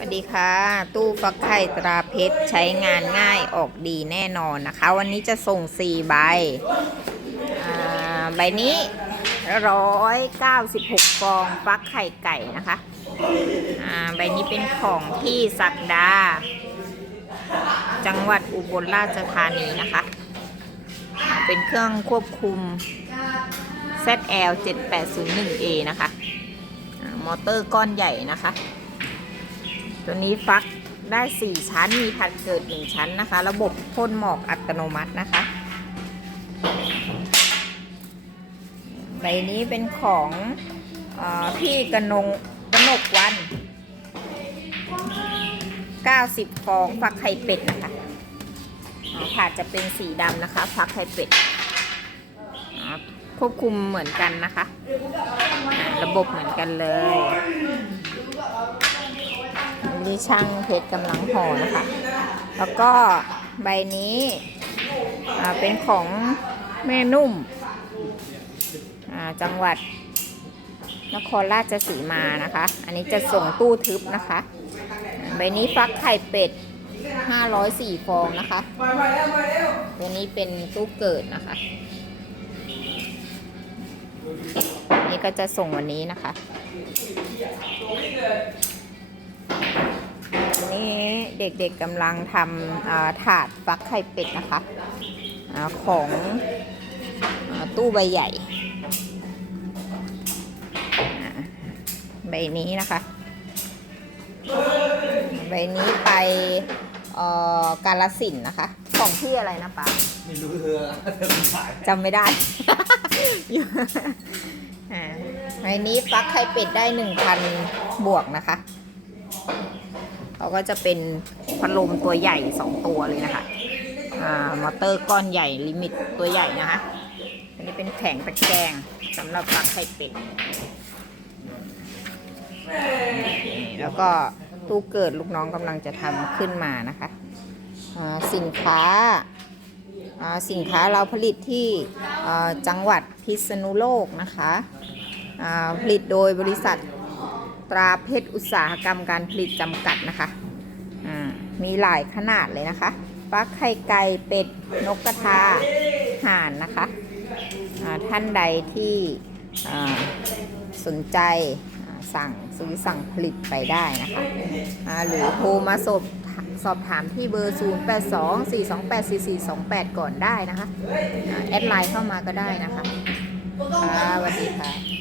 สวัสดีค่ะ ตู้ฟักไข่ตราเพชรใช้งานง่ายออกดีแน่นอนนะคะ วันนี้จะส่ง4ใบใบนี้196ฟองฟักไข่ไก่นะคะใบนี้เป็นของที่สักดา จังหวัดอุบลราชธานีนะคะ เป็นเครื่องควบคุม ZL 7801A นะคะ มอเตอร์ก้อนใหญ่นะคะ ตัวนี้ฟักได้ 4 ชั้น มีผัดเกิด 1 ชั้นนะคะ ระบบพ่นหมอกอัตโนมัตินะคะ ใบนี้เป็นของอพี่กนงกนกวัน 90 ฟองฟักไข่เป็ดนะคะถาดจะเป็นสีดำนะคะ ฟักไข่เป็ด ควบคุมเหมือนกันนะคะ ระบบเหมือนกันเลย นี่ช่างเพชรกำลังห่อนะคะ แล้วก็ใบนี้เป็นของแม่นุ่ม จังหวัดนครราชสีมานะคะ อันนี้จะส่งตู้ทึบนะคะ ใบนี้ฟักไข่เป็ด 504 ฟองนะคะ ตัวนี้เป็นตู้เกิดนะคะ นี่ก็จะส่งวันนี้นะคะ เด็กๆกำลังทำอ่าถาดฟักไข่เป็ดนะคะอาของอาตู้ใบใหญ่อ่าใบนี้นะคะ ใบนี้ไปเอ่อกาลสินธุ์นะคะ ของพี่อะไรนะป๊าไม่รู้เธอเธอเป็นสายจำไม่ได้อยู่อ่าใบนี้ฟักไข่เป็ดได้1,000บวกนะคะ เขาก็จะเป็นพัดลมตัวใหญ่ 2 ตัวเลยนะคะอ่ามอเตอร์ก้อนใหญ่ลิมิตตัวใหญ่นะคะ อันนี้เป็นแผงตะแกรงสำหรับฟักไข่เป็ดนี่แล้วก็ตู้เกิดลูกน้องกำลังจะทำขึ้นมานะคะอ่าสินค้าอ่าสินค้าเราผลิตที่จังหวัดพิษณุโลกนะคะอ่าผลิตโดยบริษัท ตราเพชรอุตสาหกรรมการผลิตจำกัดนะคะอ่ามีหลายขนาดเลยนะคะฟักไข่ไก่เป็ดนกกระทาห่านนะคะอ่าท่านใดที่อ่าสนใจสั่งซื้อสั่งผลิตไปได้นะคะอ่าหรือโทรมาสอบสอบถามที่เบอร์ 0 8 2 4 2 8 4 4 2 8 ก่อนได้นะคะอ่าแอดไลน์เข้ามาก็ได้นะคะค่ะสวัสดีค่ะ